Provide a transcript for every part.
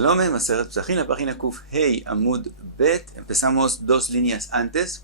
Shalom, Maseret Pesachim, la página Kuf Hei Amud Bet. Empezamos 2 líneas antes.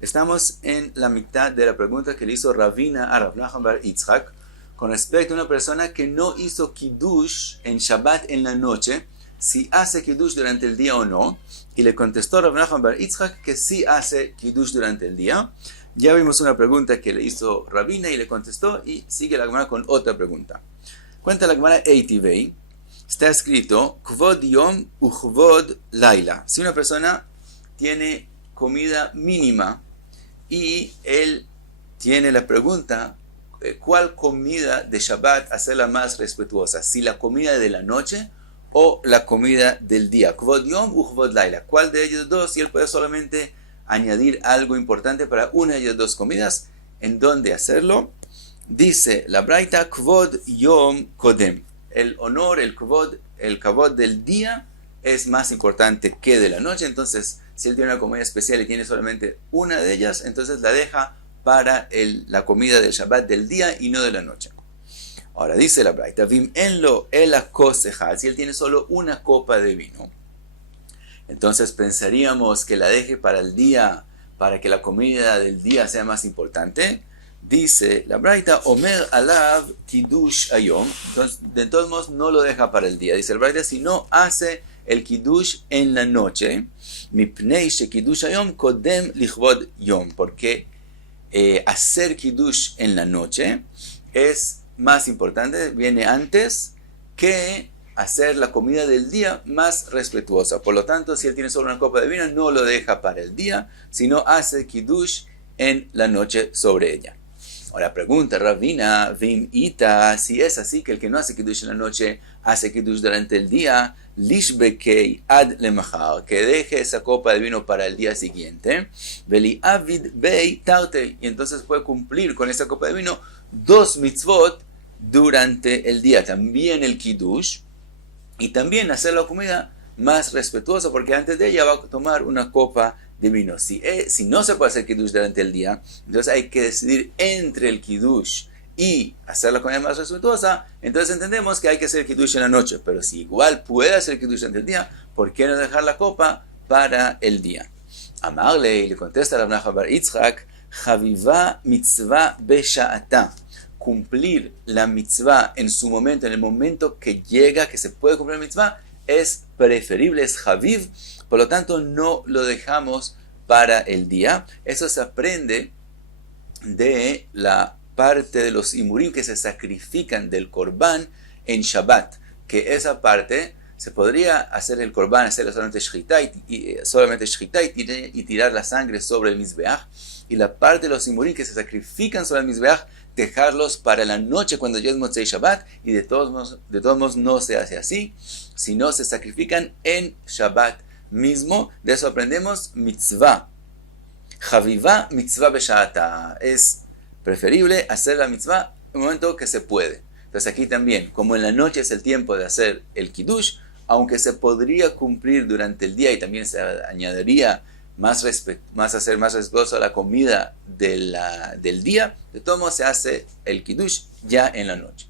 Estamos en la mitad de la pregunta que le hizo Ravina a Rav Nachman bar Yitzhak con respecto a una persona que no hizo Kiddush en Shabbat en la noche, si hace Kiddush durante el día o no. Y le contestó Rav Nachman bar Yitzhak que sí hace Kiddush durante el día. Ya vimos una pregunta que le hizo Ravina y le contestó, y sigue la Gemara con otra pregunta. Cuenta la Gemara Eitivei. Está escrito, Kvod Yom u Kvod Laila. Si una persona tiene comida mínima y él tiene la pregunta, ¿cuál comida de Shabbat hacerla más respetuosa? Si la comida de la noche o la comida del día. Kvod Yom u Kvod Laila. ¿Cuál de ellos dos? Y él puede solamente añadir algo importante para una de ellas dos comidas. ¿En dónde hacerlo? Dice la Braita, Kvod Yom Kodem. El honor, el kavod del día es más importante que de la noche. Entonces, si él tiene una comida especial y tiene solamente una de ellas, entonces la deja para la comida del Shabbat del día y no de la noche. Ahora dice la Braita, Vim enlo el akosejad, si él tiene solo una copa de vino, entonces pensaríamos que la deje para el día, para que la comida del día sea más importante. Dice la Braita, Omer alav kiddush ayom. Entonces, de todos modos, no lo deja para el día. Dice la Braita, si no hace el kiddush en la noche, mipnei she kiddush ayom kodem lichvod yom. Porque hacer kiddush en la noche es más importante, viene antes que hacer la comida del día más respetuosa. Por lo tanto, si él tiene solo una copa de vino, no lo deja para el día, sino hace kiddush en la noche sobre ella. Ahora pregunta Ravina, Vim Ita, si es así que el que no hace Kiddush en la noche, hace Kiddush durante el día, Lishbekei ad lemachar, que deje esa copa de vino para el día siguiente, Veli avid bei tarte, y entonces puede cumplir con esa copa de vino 2 mitzvot durante el día, también el Kiddush, y también hacer la comida más respetuosa, porque antes de ella va a tomar una copa de vino. Si no se puede hacer Kiddush durante el día, entonces hay que decidir entre el Kiddush y hacer la comida más respetuosa. Entonces entendemos que hay que hacer Kiddush en la noche, pero si igual puede hacer Kiddush durante el día, ¿por qué no dejar la copa para el día? Amarle, y le contesta Rav Nachman bar Yitzhak, Chaviva mitzvah besha'ata. Cumplir la mitzvah en su momento, en el momento que llega, que se puede cumplir la mitzvah, es preferible, es Chaviv. Por lo tanto, no lo dejamos para el día. Eso se aprende de la parte de los imurim que se sacrifican del Korban en Shabbat. Que esa parte se podría hacer el Korban, hacerlo solamente shchita y tirar la sangre sobre el Mizbeach. Y la parte de los imurim que se sacrifican sobre el Mizbeach, dejarlos para la noche cuando ya es Motzei Shabbat. Y de todos modos no se hace así, sino se sacrifican en Shabbat mismo. De eso aprendemos mitzvah. Chaviva mitzvah besha'ata. Es preferible hacer la mitzvah en el momento que se puede. Entonces aquí también, como en la noche es el tiempo de hacer el kiddush, aunque se podría cumplir durante el día y también se añadiría hacer más respetuoso a la comida del día, de todos modos se hace el kiddush ya en la noche.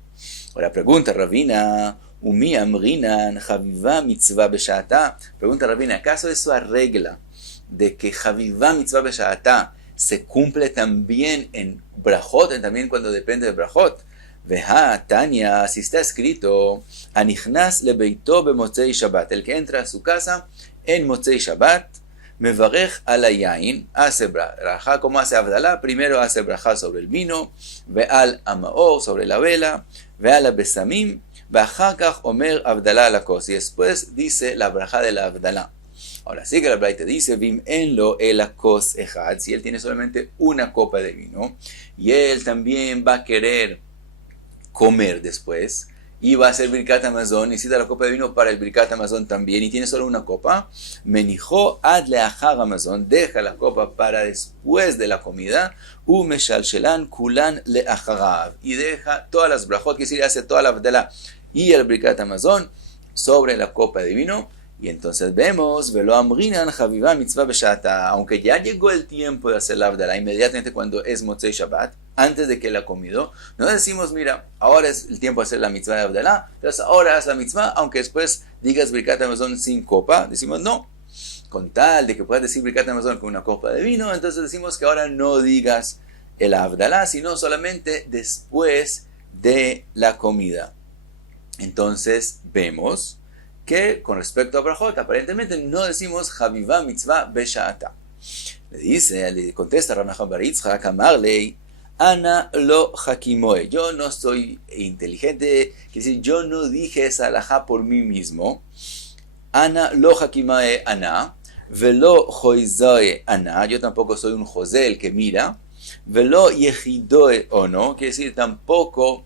Ahora pregunta Ravina, Umi amrinan Chaviva mitzvah besha'ata. Pregunta Ravina, ¿acaso eso arregla de que Chaviva mitzvah besha'ata se cumple también en brajot, también cuando depende de brajot? Veja Tanya, si está escrito, Anichnas lebeito bemotzei Shabbat, el que entra a su casa en motzei Shabbat, mevarech ala yain, hace braja, como hace Abdalá, primero hace braja sobre el vino, ve'al amaor, sobre la vela, ve'al besamim, ve'achakach omer Abdalá la kos, y después dice la braja de la Abdalá. Ahora sí que la Braita dice, Vim enlo el akos ejad, si él tiene solamente una copa de vino, y él también va a querer comer después, y va a hacer Birkat Hamazon, necesita la copa de vino para el Birkat Hamazon también, y tiene solo una copa, menijó ad leachar Hamazon, deja la copa para después de la comida, umeshalshelan kulan leacharav, y deja todas las brajot, que decir, hace toda la Abdalá y el Birkat Hamazon sobre la copa de vino, Y entonces vemos, velo amrinan Javiva mitzvah b'shata, aunque ya llegó el tiempo de hacer la Havdalah, inmediatamente cuando es Motzei Shabbat, antes de que él ha comido, no decimos, mira, ahora es el tiempo de hacer la mitzvah de Havdalah, entonces ahora haz la mitzvah, aunque después digas Birkat Hamazon sin copa, decimos no. Con tal de que puedas decir Birkat Hamazon con una copa de vino, entonces decimos que ahora no digas el Havdalah, sino solamente después de la comida. Entonces vemos que con respecto a brajot, aparentemente no decimos Javivá mitzvah besha'ata. Le contesta Rav Nachman bar Yitzchak, amarle, Ana lo hakimoe. Yo no soy inteligente, quiere decir, yo no dije esa alajá por mí mismo. Ana lo hakimoe ana, velo joizoe ana. Yo tampoco soy un José el que mira. Velo yehidoe ono, quiere decir, tampoco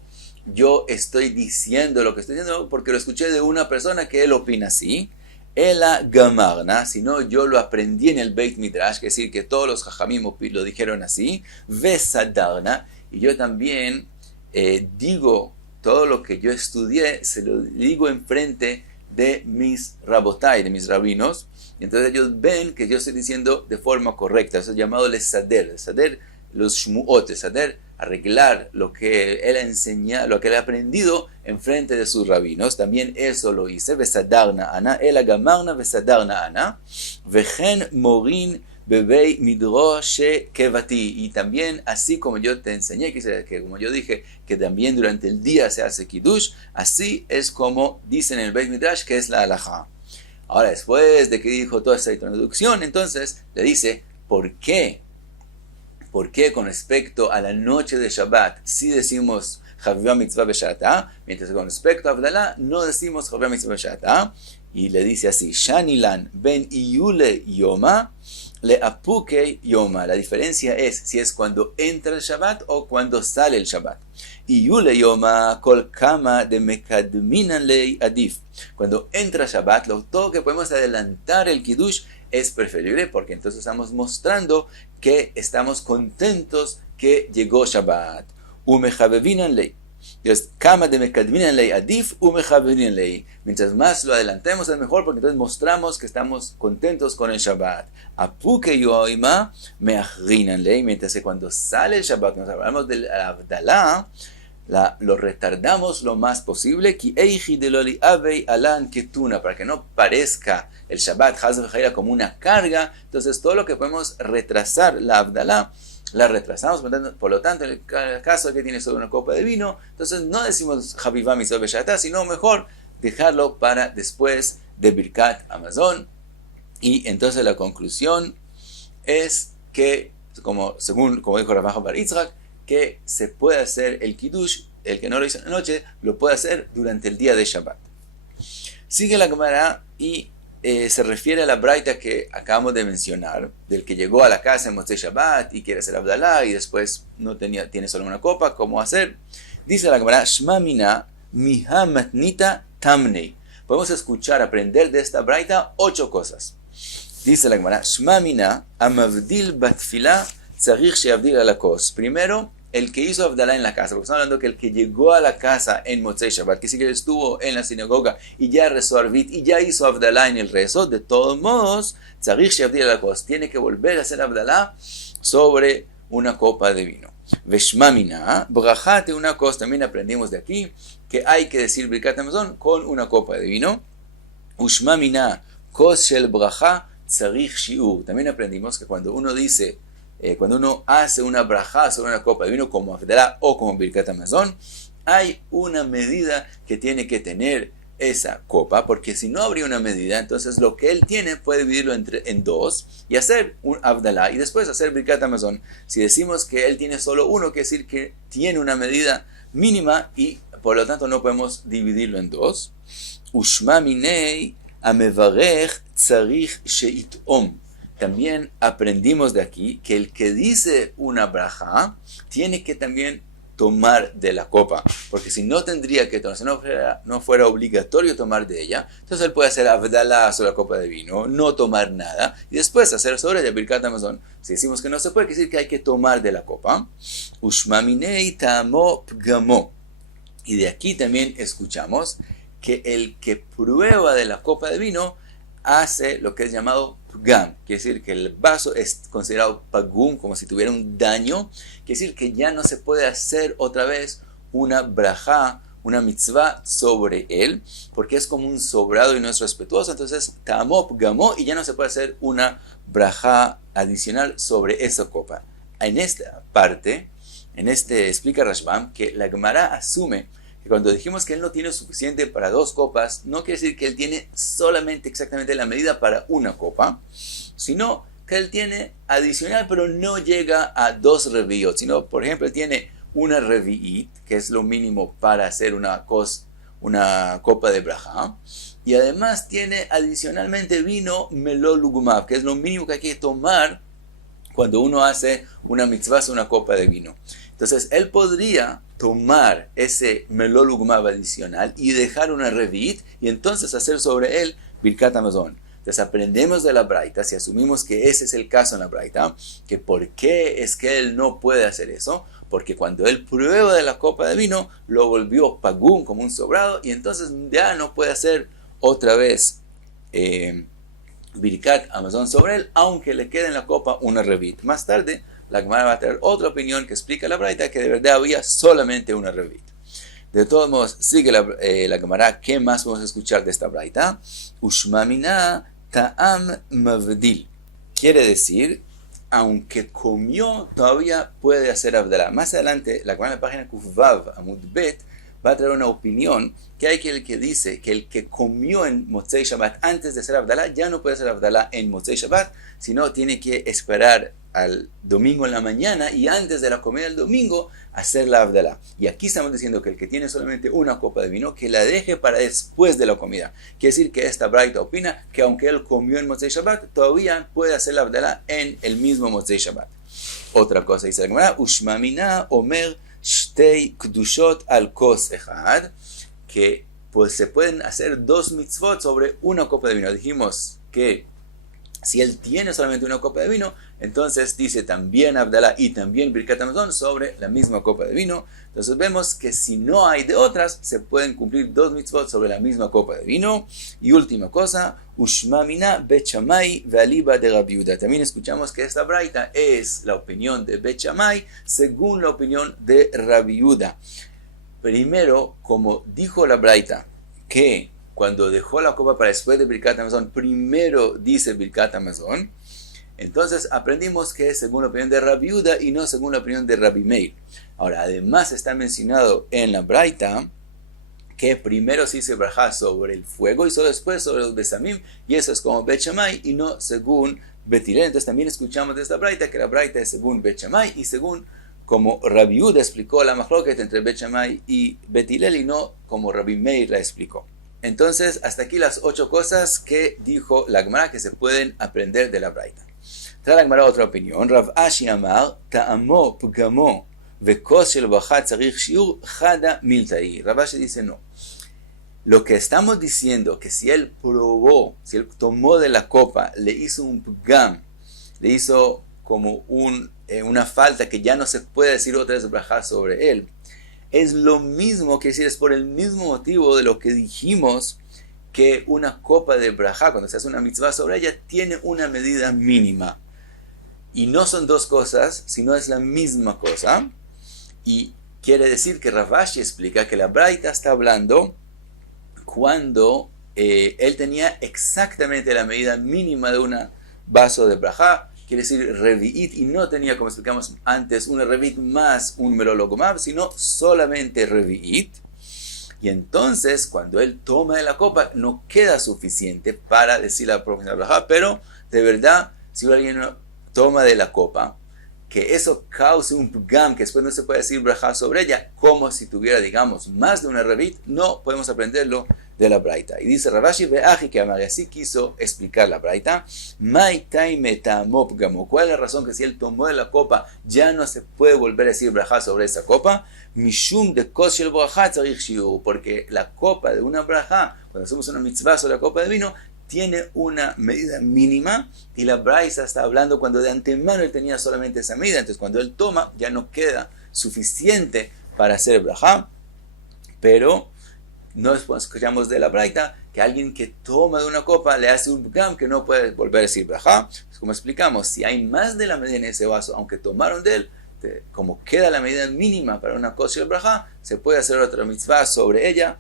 yo estoy diciendo lo que estoy diciendo porque lo escuché de una persona que él opina así. Ela gamarna, sino yo lo aprendí en el Beit Midrash, es decir, que todos los jajamim lo dijeron así. Vesadarna, y yo también digo todo lo que yo estudié, se lo digo enfrente de mis rabotai, de mis rabinos. Y entonces ellos ven que yo estoy diciendo de forma correcta. Eso es llamado lesader, los shmuot, lesader, arreglar lo que él ha enseñado, lo que él ha aprendido en frente de sus rabinos. También eso lo hice. Vesadarna ana, ela gamarna vesadarna ana, vejen morin bebei midroshe kevati. Y también, así como yo te enseñé, que como yo dije, que también durante el día se hace kiddush, así es como dicen en el Beit Midrash que es la halajá. Ahora, después de que dijo toda esta introducción, entonces le dice, ¿por qué? ¿Por qué con respecto a la noche de Shabbat sí decimos Javivá mitzvah b'sha'ata, mientras que con respecto a Havdalah no decimos Javivá mitzvah b'sha'ata? Y le dice así, Shanilan ben iyule yoma le apuke yoma. La diferencia es si es cuando entra el Shabbat o cuando sale el Shabbat. Iyule yoma kol kama de mekadminan lei adif. Cuando entra Shabbat, todo que podemos adelantar el kiddush es preferible porque entonces estamos mostrando que estamos contentos que llegó Shabbat. Umechabevinan lei. Entonces, kama de mekadminan lei adif umechabevinan lei. Mientras más lo adelantemos es mejor porque entonces mostramos que estamos contentos con el Shabbat. Apuke yoima meachrinan lei. Mientras que cuando sale el Shabbat, nos hablamos del Havdalah, lo retardamos lo más posible, para que no parezca el Shabbat como una carga. Entonces todo lo que podemos retrasar la Havdalah, la retrasamos. Por lo tanto, en el caso de que tiene solo una copa de vino, entonces no decimos Javivá mitzvah b'sha'ata, sino mejor dejarlo para después de Birkat Hamazon. Y entonces la conclusión es que, como dijo Rav Nachman bar Yitzchak, que se puede hacer el kiddush, el que no lo hizo en la noche, lo puede hacer durante el día de Shabbat. Sigue la Gemara y se refiere a la braita que acabamos de mencionar, del que llegó a la casa en Motzei Shabbat y quiere hacer Havdalah y después tiene solo una copa, ¿cómo hacer? Dice la Gemara, Shma mina miha matnita tamnei. Podemos aprender de esta braita 8 cosas. Dice la Gemara, Shma mina amavdil batfila tzarich sheavdil alakos. Primero, el que hizo Havdalah en la casa, porque estamos hablando que el que llegó a la casa en Motzei Shabbat, que sí que estuvo en la sinagoga y ya rezó Arvit y ya hizo Havdalah en el rezo, de todos modos, tzarich sheavdil alakos, tiene que volver a hacer Havdalah sobre una copa de vino. Veshma mina, brajate una cosa, también aprendimos de aquí que hay que decir Birkat Hamazon con una copa de vino. Ushma mina, kos shel braja, tzarich shiur. También aprendimos que cuando uno dice, cuando uno hace una brajá sobre una copa de vino como Havdalah o como Birkat Hamazon, hay una medida que tiene que tener esa copa, porque si no habría una medida, entonces lo que él tiene puede dividirlo en dos y hacer un Havdalah y después hacer Birkat Hamazon. Si decimos que él tiene solo uno, quiere decir que tiene una medida mínima y por lo tanto no podemos dividirlo en dos. Ushma minei amevarech tzarich sheitom. También aprendimos de aquí que el que dice una braja tiene que también tomar de la copa, porque si no tendría que tomar, si no fuera obligatorio tomar de ella, entonces él puede hacer Havdalah sobre la copa de vino, no tomar nada, y después hacer sobre ella Birkat Hamazon. Si decimos que no se puede, quiere decir que hay que tomar de la copa. Ushma minei tamo pgamo. Y de aquí también escuchamos que el que prueba de la copa de vino, hace lo que es llamado pgam, quiere decir que el vaso es considerado pagum, como si tuviera un daño, quiere decir que ya no se puede hacer otra vez una brajá, una mitzvah sobre él, porque es como un sobrado y no es respetuoso, entonces tamó pgamó y ya no se puede hacer una brajá adicional sobre esa copa. En esta parte, explica Rashbam que la Gemara asume que cuando dijimos que él no tiene suficiente para 2 copas, no quiere decir que él tiene solamente exactamente la medida para una copa, sino que él tiene adicional, pero no llega a 2 reviot, sino, por ejemplo, él tiene una revi'it, que es lo mínimo para hacer una copa de brajá, y además tiene adicionalmente vino melolugumav, que es lo mínimo que hay que tomar cuando uno hace una mitzvah, una copa de vino. Entonces, él podría tomar ese melolugumav adicional y dejar una revi'it, y entonces hacer sobre él birkat hamazon. Entonces aprendemos de la braita, si asumimos que ese es el caso en la braita, que por qué es que él no puede hacer eso, porque cuando él prueba de la copa de vino, lo volvió pagún, como un sobrado, y entonces ya no puede hacer otra vez birkat hamazon sobre él, aunque le quede en la copa una revit. Más tarde, la Gemara va a traer otra opinión que explica la braita, que de verdad había solamente una revit. De todos modos, sigue la Gemara. ¿Qué más vamos a escuchar de esta braita? Ushmamina ta'am mavdil. Quiere decir, aunque comió, todavía puede hacer Abdalá. Más adelante, la Gemara en la página Kufvav, Amud Bet, va a traer una opinión que hay el que dice que el que comió en Motzei Shabbat antes de hacer Abdalá, ya no puede hacer Abdalá en Motzei Shabbat, sino tiene que esperar al domingo en la mañana y antes de la comida del domingo hacer la Abdalá. Y aquí estamos diciendo que el que tiene solamente una copa de vino, que la deje para después de la comida. Quiere decir que esta braita opina que aunque él comió en Motzei Shabbat, todavía puede hacer la Abdalá en el mismo Motzei Shabbat. Otra cosa dice la Gemara, Ushmamina Omer Shtei Kdushot al Kos Echad, que pues se pueden hacer 2 mitzvot sobre una copa de vino. Dijimos que si él tiene solamente una copa de vino, entonces dice también Abdalá y también Birkat Hamazon sobre la misma copa de vino. Entonces vemos que si no hay de otras, se pueden cumplir 2 mitzvot sobre la misma copa de vino. Y última cosa, Ushmamina Bet Shammai ve'aliba de Rabbi Yehuda. También escuchamos que esta braita es la opinión de Bet Shammai según la opinión de Rabbi Yehuda. Primero, como dijo la braita, que cuando dejó la copa para después de Birkat Hamazon, primero dice Birkat Hamazon, entonces aprendimos que es según la opinión de Rabbi Yehuda y no según la opinión de Rabbi Meir. Ahora, además está mencionado en la braita que primero se dice brajá sobre el fuego y solo después sobre los besamim, y eso es como Bet Shammai y no según Bet Hillel. Entonces también escuchamos de esta braita que la braita es según Bet Shammai y según como Rabbi Yehuda explicó la machloket entre Bet Shammai y Bet Hillel y no como Rabbi Meir la explicó. Entonces, hasta aquí las 8 cosas que dijo la Gemara que se pueden aprender de la braita. Trae la Gemara otra opinión. Rav Ashi amar ta'amo pgamo vekos shel bracha tzarich shiur chada miltai. Rav Ashi dice no. Lo que estamos diciendo que si él probó, si él tomó de la copa, le hizo un pgam, le hizo como una falta que ya no se puede decir otra vez bracha sobre él, es lo mismo, que decir, es por el mismo motivo de lo que dijimos que una copa de brajá, cuando se hace una mitzvah sobre ella, tiene una medida mínima. Y no son 2 cosas, sino es la misma cosa. Y quiere decir que Rav Ashi explica que la braita está hablando cuando él tenía exactamente la medida mínima de un vaso de brajá, quiere decir revi'it, y no tenía, como explicamos antes, una revi'it más un melologumav, sino solamente revi'it. Y entonces, cuando él toma de la copa, no queda suficiente para decir la profesión de brajá, pero de verdad, si alguien toma de la copa, que eso cause un pgam, que después no se puede decir brajá sobre ella, como si tuviera, digamos, más de una revi'it, no podemos aprenderlo de la braita. Y dice Rav Ashi ve'aji que así quiso explicar la braita. Mai taime ta'amo pgamo. ¿Cuál es la razón que si él tomó de la copa ya no se puede volver a decir brajá sobre esa copa? Mishum de kos shel bracha tzarich shiur, porque la copa de una brajá, cuando hacemos una mitzvah sobre la copa de vino, tiene una medida mínima, y la braisa está hablando cuando de antemano él tenía solamente esa medida. Entonces cuando él toma ya no queda suficiente para hacer brajá, pero no escuchamos de la braita que alguien que toma de una copa le hace un pgam que no puede volver a decir brajá. Pues como explicamos, si hay más de la medida en ese vaso, aunque tomaron de él, como queda la medida mínima para una kosher brajá, se puede hacer otra mitzvah sobre ella.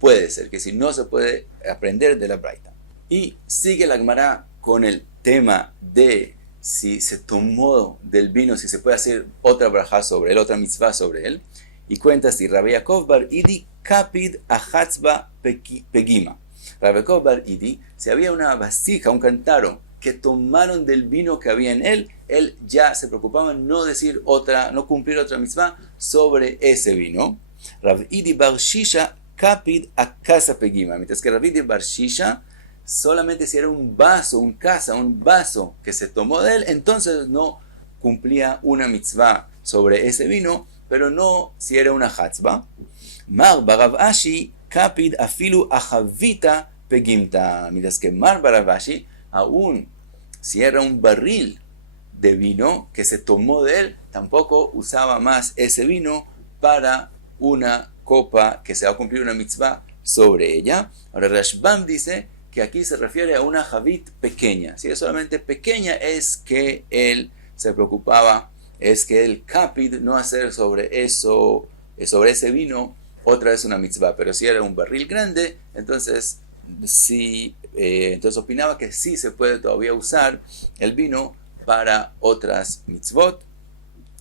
Puede ser que si no se puede aprender de la braita. Y sigue la Gemara con el tema de si se tomó del vino, si se puede hacer otra brajá sobre él, otra mitzvah sobre él. Y cuenta así: Rabbi Yaakov bar Idi kapid achatzba pegima. Rabbi Yaakov bar Idi, si había una vasija, un cántaro, que tomaron del vino que había en él, él ya se preocupaba en no decir otra, no cumplir otra mitzvah sobre ese vino. Rabbi Idi bar Shisha kapid a casa pegima. Mientras que Rabbi Idi bar Shisha, solamente si era un vaso, un vaso que se tomó de él, entonces no cumplía una mitzvah sobre ese vino, pero no si era una hatzba. Mar Barav Ashi kapid afilu achavita pegimta. Mientras que Mar Barav Ashi, aún si era un barril de vino que se tomó de él, tampoco usaba más ese vino para una copa que se va a cumplir una mitzvah sobre ella. Ahora Rashbam dice que aquí se refiere a una javit pequeña. Si es solamente pequeña, es que él se preocupaba, es que el kapid no hacer sobre eso, sobre ese vino, otra vez una mitzvah. Pero si era un barril grande, entonces sí, entonces opinaba que sí se puede todavía usar el vino para otras mitzvot.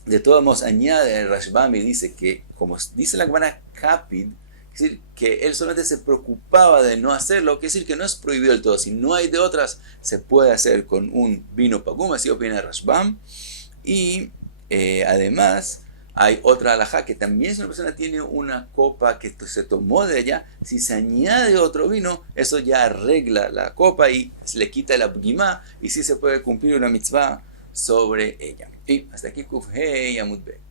De todos modos, añade el Rashbam y dice que, como dice la Gemara kapid, es decir, que él solamente se preocupaba de no hacerlo, quiere decir que no es prohibido del todo. Si no hay de otras, se puede hacer con un vino pagum, así opina Rashbam. Y además, hay otra halajá que también si una persona tiene una copa que se tomó de ella, si se añade otro vino, eso ya arregla la copa y se le quita la pgimá y sí se puede cumplir una mitzvah sobre ella. Y hasta aquí Kuf Hey Amud Bet.